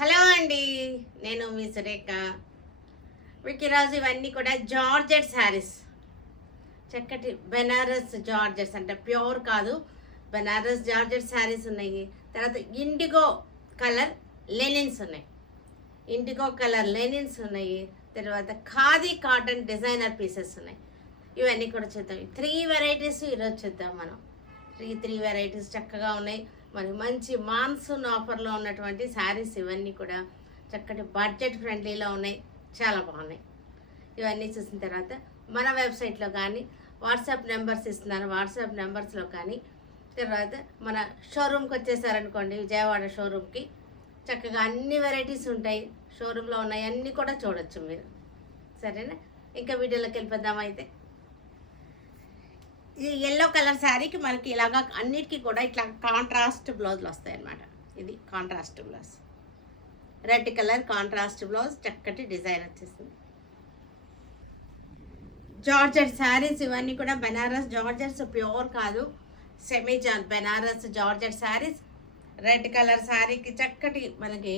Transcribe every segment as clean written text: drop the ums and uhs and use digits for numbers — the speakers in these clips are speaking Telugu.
హలో అండి, నేను మీ సురేఖ. మీకు ఈరోజు ఇవన్నీ కూడా జార్జెట్ శారీస్, చక్కటి బెనారస్ జార్జెట్స్, అంటే ప్యూర్ కాదు, బెనారస్ జార్జెట్ శారీస్ ఉన్నాయి. తర్వాత ఇండిగో కలర్ లెనిన్స్ ఉన్నాయి, తర్వాత ఖాదీ కాటన్ డిజైనర్ పీసెస్ ఉన్నాయి. ఇవన్నీ కూడా చూద్దాం. 3 వెరైటీస్ ఈరోజు చూద్దాం మనం. త్రీ వెరైటీస్ చక్కగా ఉన్నాయి. మరి మంచి మాన్సూన్ ఆఫర్లో ఉన్నటువంటి శారీస్ ఇవన్నీ కూడా చక్కటి బడ్జెట్ ఫ్రెండ్లీలో ఉన్నాయి, చాలా బాగున్నాయి. ఇవన్నీ చూసిన తర్వాత మన వెబ్సైట్లో కానీ వాట్సాప్ నెంబర్స్ ఇస్తున్నాను, వాట్సాప్ నెంబర్స్లో కానీ తర్వాత మన షోరూమ్కి వచ్చేసారనుకోండి, విజయవాడ షోరూమ్కి చక్కగా అన్ని వెరైటీస్ ఉంటాయి. షోరూంలో ఉన్నాయి అన్నీ కూడా చూడొచ్చు మీరు. సరేనా? ఇంకా వీడియోలోకి వెళ్ళిపోదాం. అయితే ఈ ఎల్లో కలర్ శారీకి మనకి ఇలాగా అన్నిటికీ కూడా ఇట్లా కాంట్రాస్ట్ బ్లౌజులు వస్తాయి అన్నమాట. ఇది contrast blouse, red colour contrast blouse, చక్కటి డిజైన్ వచ్చేసింది. జార్జెట్ శారీస్ ఇవన్నీ కూడా బెనారస్ జార్జెట్స్, ప్యూర్ కాదు, semi Banaras georgette saris. Red colour శారీకి చక్కటి మనకి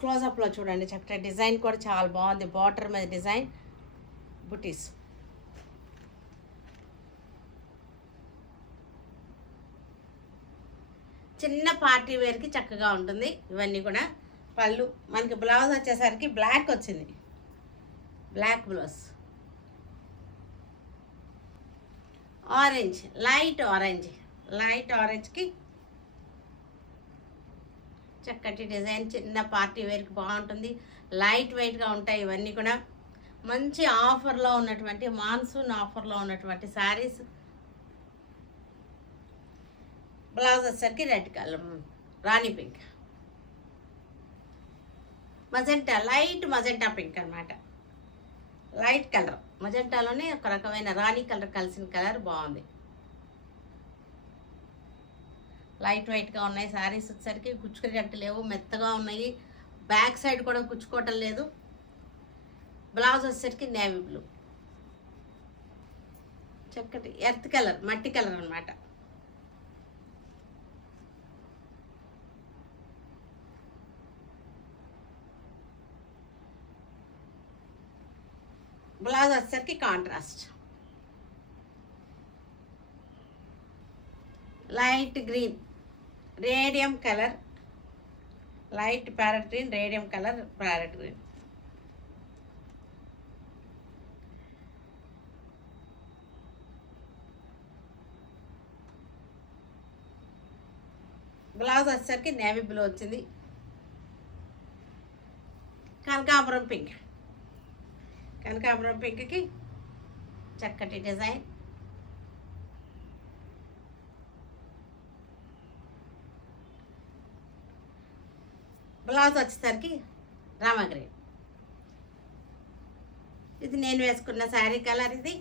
క్లోజప్లో చూడండి, చక్కటి డిజైన్ కూడా చాలా బాగుంది. బార్డర్ మీద డిజైన్, బుటీస్. చిన్న పార్టీ వేర్కి చక్కగా ఉంటుంది. ఇవన్నీ కూడా పళ్ళు. మనకి బ్లౌజ్ వచ్చేసరికి బ్లాక్ వచ్చింది, బ్లాక్ బ్లౌజ్. ఆరెంజ్, లైట్ ఆరెంజ్కి చక్కటి డిజైన్, చిన్న పార్టీ వేర్కి బాగుంటుంది. లైట్ వెయిట్గా ఉంటాయి ఇవన్నీ కూడా. మంచి ఆఫర్లో ఉన్నటువంటి, మాన్సూన్ ఆఫర్లో ఉన్నటువంటి శారీస్. బ్లౌజ్ వచ్చేసరికి red colour, rani pink, magenta, light magenta pink అనమాట. లైట్ కలర్ మజెంటాలోనే ఒక రకమైన రాణి కలర్ కలిసిన కలర్ బాగుంది. లైట్ వెయిట్గా ఉన్నాయి శారీస్. వచ్చేసరికి కుచ్చుకునేటట్టు లేవు, మెత్తగా ఉన్నాయి. బ్యాక్ సైడ్ కూడా కుచ్చుకోవటం లేదు. బ్లౌజ్ వచ్చేసరికి నేవీ బ్లూ, చక్కటి ఎర్త్ కలర్, మట్టి కలర్ అనమాట. బ్లౌజ్ వచ్చేసరికి contrast, light green, radium colour, light parrot green, radium colour, parrot green. Blouse వచ్చేసరికి నేవీ బ్లూ వచ్చింది. కనకాంబరం పింక్కి చక్కటి డిజైన్. బ్లౌజ్ వచ్చేసరికి రామా గ్రీన్. ఇది నేను వేసుకున్న శారీ కలర్. ఇది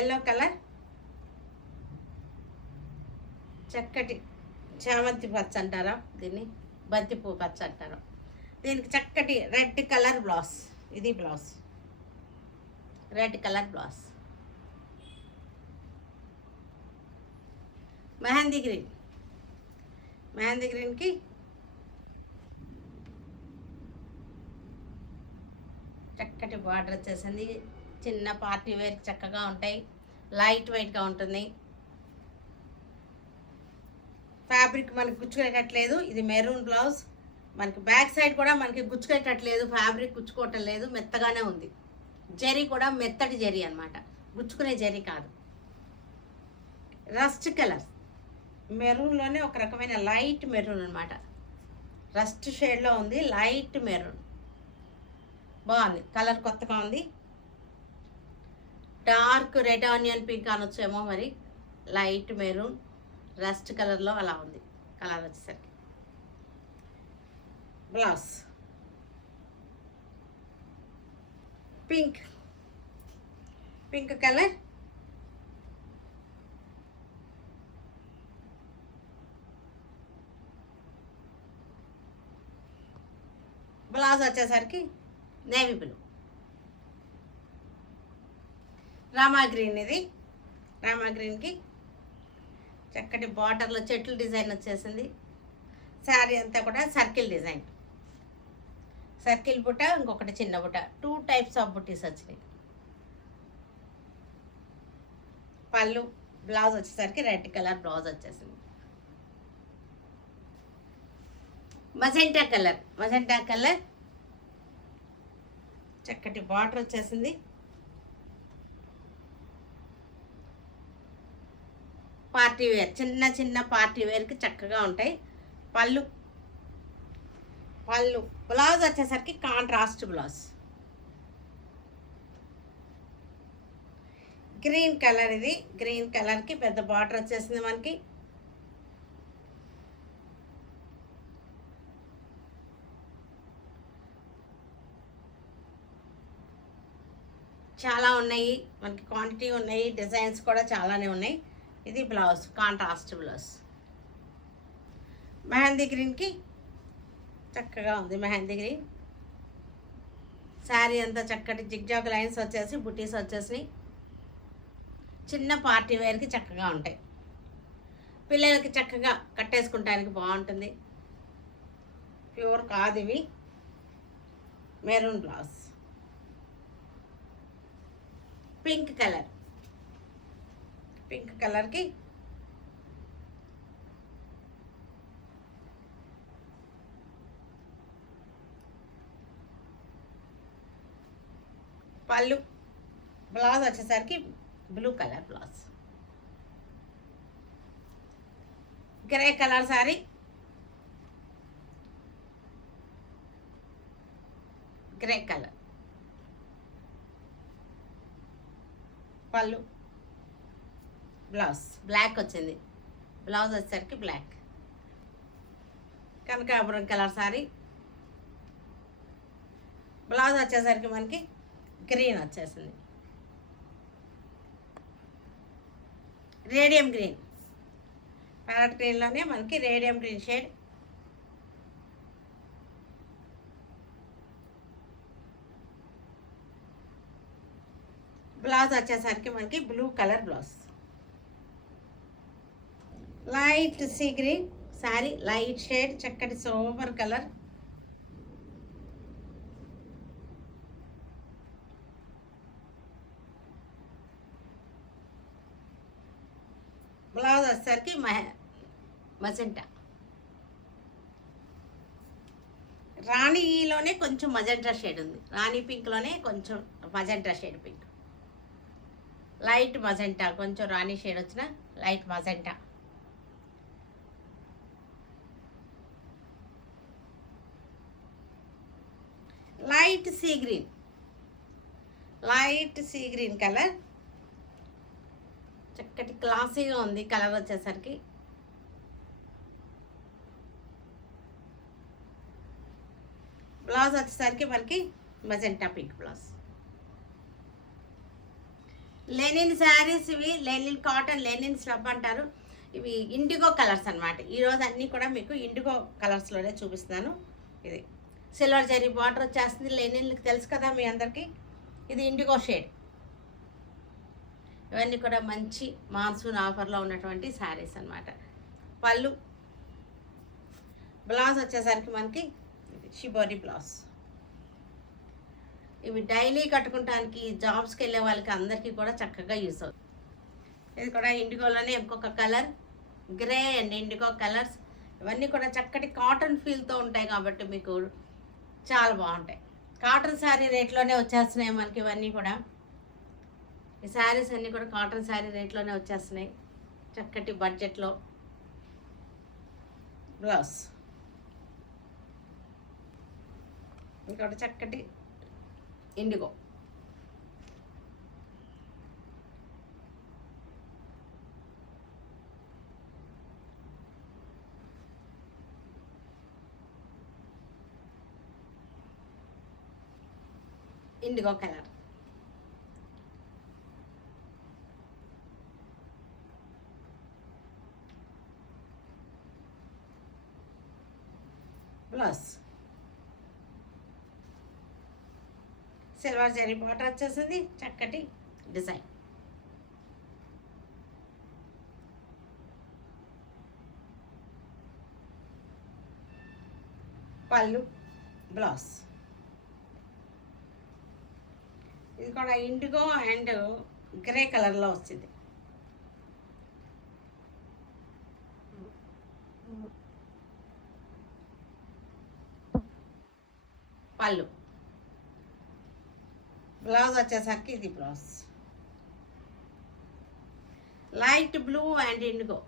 ఎల్లో కలర్, చక్కటి చామంతి పచ్చ అంటారా దీన్ని, బంతిపూ పచ్చ అంటారు. దీనికి చక్కటి రెడ్ కలర్ బ్లౌజ్. ఇది blouse, red colour blouse. Mehndi గ్రీన్కి చక్కటి బార్డర్ వచ్చేసింది. చిన్న పార్టీ వేర్కి చక్కగా ఉంటాయి, లైట్ వెయిట్గా ఉంటుంది. ఫ్యాబ్రిక్ మనకి గుచ్చుకునేటట్లేదు. ఇది మెరూన్ బ్లౌజ్. మనకి బ్యాక్ సైడ్ కూడా మనకి గుచ్చుకునేటట్లేదు, ఫ్యాబ్రిక్ గుచ్చుకోవటం లేదు, మెత్తగానే ఉంది. జరీ కూడా మెత్తటి జరీ అనమాట, గుచ్చుకునే జరీ కాదు. రస్ట్ కలర్, మెరూన్లోనే ఒక రకమైన లైట్ మెరూన్ అనమాట. రస్ట్ షేడ్లో ఉంది, లైట్ మెరూన్. బాగుంది కలర్, కొత్తగా ఉంది. డార్క్ రెడ్ ఆనియన్ పింక్ అనొచ్చేమో మరి. లైట్ మెరూన్ రస్ట్ కలర్లో అలా ఉంది కలర్ వచ్చేసరికి. బ్లౌజ్ పింక్ కలర్, బ్లౌజ్ వచ్చేసరికి నేవీ బ్లూ. రామా గ్రీన్, ఇది రామా గ్రీన్కి చక్కటి బార్డర్లో చెట్లు డిజైన్ వచ్చేసింది. శారీ అంతా కూడా సర్కిల్ డిజైన్, సర్కిల్ బుట్ట, ఇంకొకటి చిన్న బుట్ట, 2 టైప్స్ ఆఫ్ బుట్టీస్ వచ్చినాయి. పళ్ళు, బ్లౌజ్ వచ్చేసరికి రెడ్ కలర్ బ్లౌజ్ వచ్చేసింది. మజెంటా కలర్ చక్కటి బార్డర్ వచ్చేసింది. పార్టీ వేర్, చిన్న పార్టీ వేర్కి చక్కగా ఉంటాయి. పళ్ళు బ్లౌజ్ వచ్చేసరికి కాంట్రాస్ట్ బ్లౌజ్. గ్రీన్ కలర్, ఇది గ్రీన్ కలర్కి పెద్ద బార్డర్ వచ్చేసింది మనకి. చాలా ఉన్నాయి మనకి, క్వాంటిటీ ఉన్నాయి, డిజైన్స్ కూడా చాలానే ఉన్నాయి. ఇది బ్లౌజ్, కాంట్రాస్ట్ బ్లౌజ్. మెహందీ గ్రీన్కి చక్కగా ఉంది. మెహందీ గ్రీన్ శారీ అంతా చక్కటి జిగ్జాగ్ లైన్స్ వచ్చేసి బుటీస్ వచ్చేసినాయి. చిన్న పార్టీ వేర్కి చక్కగా ఉంటాయి. పిల్లలకి చక్కగా కట్టేసుకుంటానికి బాగుంటుంది. ప్యూర్ కాదు ఇవి. మెరూన్ బ్లౌజ్, పింక్ కలర్కి పళ్ళు, బ్లౌజ్ వచ్చేసరికి blue colour blouse. Grey colour sorry, grey colour పళ్ళు, బ్లౌజ్ బ్లాక్ వచ్చింది. బ్లౌజ్ వచ్చేసరికి బ్లాక్. కనకాంబరం కలర్ సారీ, బ్లౌజ్ వచ్చేసరికి మనకి గ్రీన్ వచ్చేసింది. రేడియం గ్రీన్, ప్యారెట్ గ్రీన్లోనే మనకి రేడియం గ్రీన్ షేడ్. బ్లౌజ్ వచ్చేసరికి మనకి blue colour blouse. Light sea green sari, light shade, చక్కటి సోబర్ కలర్. బ్లౌజ్ వచ్చేసరికి మజెంటా. రాణిలోనే కొంచెం మజెంటా షేడ్ ఉంది. రాణి పింక్లోనే కొంచెం magenta shade pink. Light magenta, కొంచెం రాణి షేడ్ వచ్చిన light magenta. Light sea green colour, చక్కటి క్లాసీగా ఉంది కలర్ వచ్చేసరికి. బ్లౌజ్ వచ్చేసరికి మనకి magenta pink blouse. Linen saris ఇవి, లెనిన్ కాటన్, లెనిన్ స్లబ్ అంటారు. ఇవి ఇండిగో కలర్స్ అనమాట. ఈరోజు అన్నీ కూడా మీకు ఇండిగో కలర్స్లోనే చూపిస్తున్నాను. ఇది సిల్వర్ జరీ బార్డర్ వచ్చేస్తుంది. లెనిన్కి తెలుసు కదా మీ అందరికీ. ఇది ఇండిగో షేడ్. ఇవన్నీ కూడా మంచి మాన్సూన్ ఆఫర్లో ఉన్నటువంటి శారీస్ అనమాట. పళ్ళు, బ్లౌజ్ వచ్చేసరికి మనకి షిబోరి బ్లౌజ్. ఇవి డైలీ కట్టుకుంటానికి, జాబ్స్కి వెళ్ళే వాళ్ళకి అందరికీ కూడా చక్కగా యూస్ అవుతుంది. ఇది కూడా ఇండిగోలోనే ఇంకొక colour, grey and IndiGo colours. ఇవన్నీ కూడా చక్కటి కాటన్ ఫీల్తో ఉంటాయి కాబట్టి మీకు చాలా బాగుంటాయి. కాటన్ శారీ రేట్లోనే వచ్చేస్తున్నాయి మనకి ఇవన్నీ కూడా. ఈ శారీస్ అన్నీ కూడా కాటన్ శారీ రేట్లోనే వచ్చేస్తున్నాయి చక్కటి బడ్జెట్లో. బ్లౌజ్ ఇంకోటి చక్కటి IndiGo. IndiGo colour. Blouse silver zari border వచ్చేసింది, చక్కటి డిజైన్. పళ్ళు, బ్లౌజ్. ఇది కూడా ఇండిగో అండ్ గ్రే కలర్లో వచ్చింది. పళ్ళు, బ్లౌజ్ వచ్చేసరికి ఇది blouse. Light blue and IndiGo.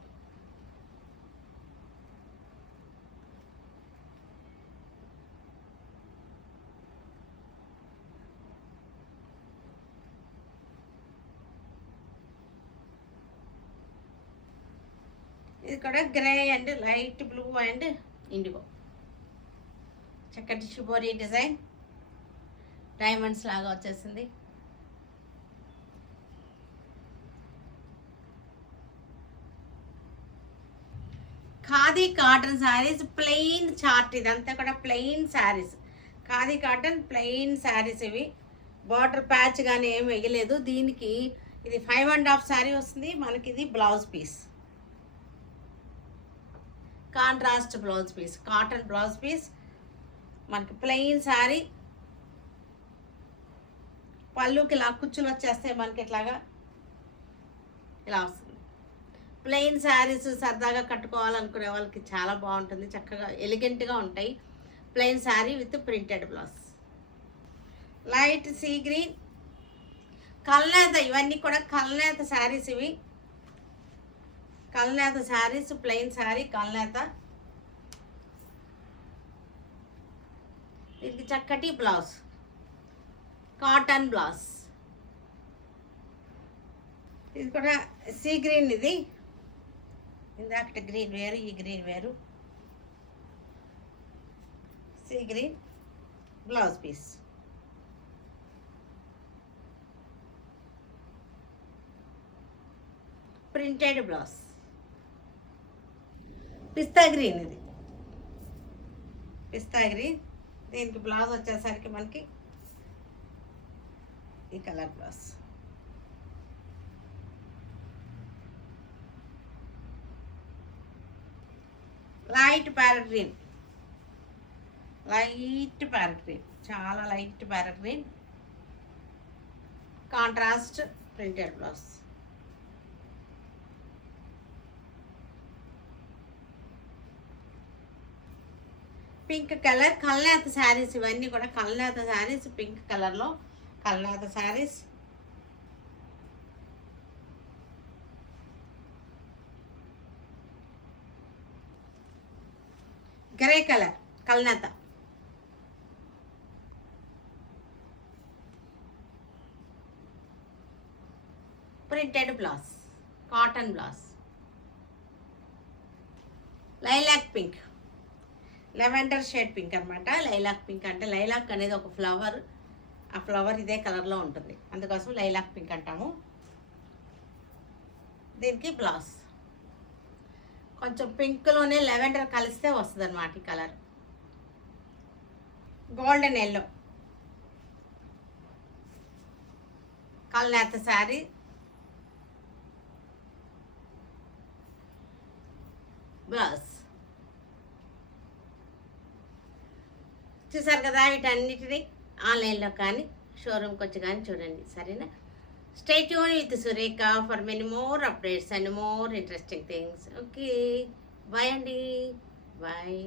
ఇది కూడా grey and light blue and IndiGo. చక్కటి షిబోరి డిజైన్, డైమండ్స్ లాగా వచ్చేసింది. Khadi cotton saris, plain chart. ఇదంతా కూడా plain saris, khadi cotton plain saris. ఇవి బార్డర్ ప్యాచ్ కానీ ఏం వేయలేదు. దీనికి ఇది 5.5 శారీ వస్తుంది. మనకి ఇది blouse piece, contrast blouse piece, cotton blouse piece. మనకి ప్లెయిన్ శారీ, పళ్ళుకి ఇలా కుచ్చులు వచ్చేస్తాయి మనకి ఇట్లాగా, ఇలా వస్తుంది. ప్లెయిన్ శారీస్ సరదాగా కట్టుకోవాలనుకునే వాళ్ళకి చాలా బాగుంటుంది, చక్కగా ఎలిగెంట్గా ఉంటాయి. Plain sari with printed blouse. Light sea green, కల్నేత. ఇవన్నీ కూడా కల్నేత శారీస్. ఇవి కల్నేత శారీస్, ప్లెయిన్ శారీ కల్నేత. దీనికి చక్కటి బ్లౌజ్, కాటన్ బ్లౌజ్. ఇది కూడా సీ గ్రీన్. ఇది ఇందాకటి గ్రీన్ వేరు, ఈ గ్రీన్ వేరు. Sea green blouse piece. Printed blouse. పిస్తా గ్రీన్. ఇది పిస్తా గ్రీన్. దీనికి బ్లౌజ్ వచ్చేసరికి మనకి ఈ colour blouse. Light parrot green, light parrot green, చాలా light parrot green, contrast printed blouse. Pink colour, కల్నేత శారీస్. ఇవన్నీ కూడా కల్నేత శారీస్, పింక్ కలర్లో కల్నేత శారీస్. గ్రే కలర్ కల్నేత. Printed blouse, cotton blouse. Lilac pink, lavender shade pink అనమాట. లైలాక్ పింక్ అంటే, లైలాక్ అనేది ఒక ఫ్లవర్, ఆ ఫ్లవర్ ఇదే కలర్లో ఉంటుంది, అందుకోసం లైలాక్ పింక్ అంటాము. దీనికి బ్లౌజ్ కొంచెం పింక్లోనే లెవెండర్ కలిస్తే వస్తుంది అనమాట ఈ కలర్. గోల్డెన్ ఎల్లో, కల్నేత శారీ, బ్లౌజ్. చూసారు కదా, వీటన్నిటిని ఆన్లైన్లో కానీ షోరూమ్కి వచ్చి కానీ చూడండి, సరేనా? Stay tune with Surekha for many more updates and more interesting things. Okay, bye అండి, బాయ్.